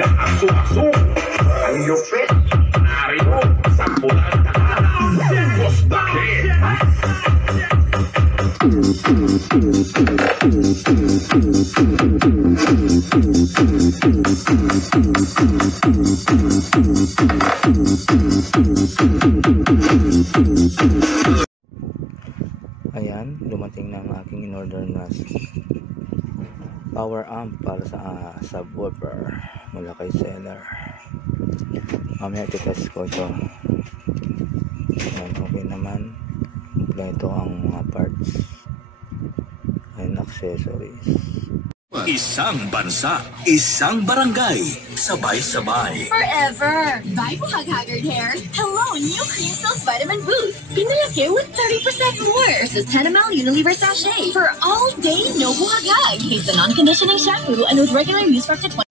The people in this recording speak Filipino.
Kaaso-aso, ang lupit, narito sa pulang takalang Bostake. Ayan, dumating na ang aking in-order na power amp para sa subwoofer mula kay seller. Mamaya titest ko ito. Ayan, okay naman. Ito ang mga parts and accessories. Isang bansa, isang barangay, sabay-sabay. Forever! Buy Buhag-Haggard Hair. Hello, new Cream Silk Vitamin Boost. Pinalaki with 30% more versus 10 ml Unilever sachet. For all day, no buhagag. It's a non-conditioning shampoo and with regular use for up to 20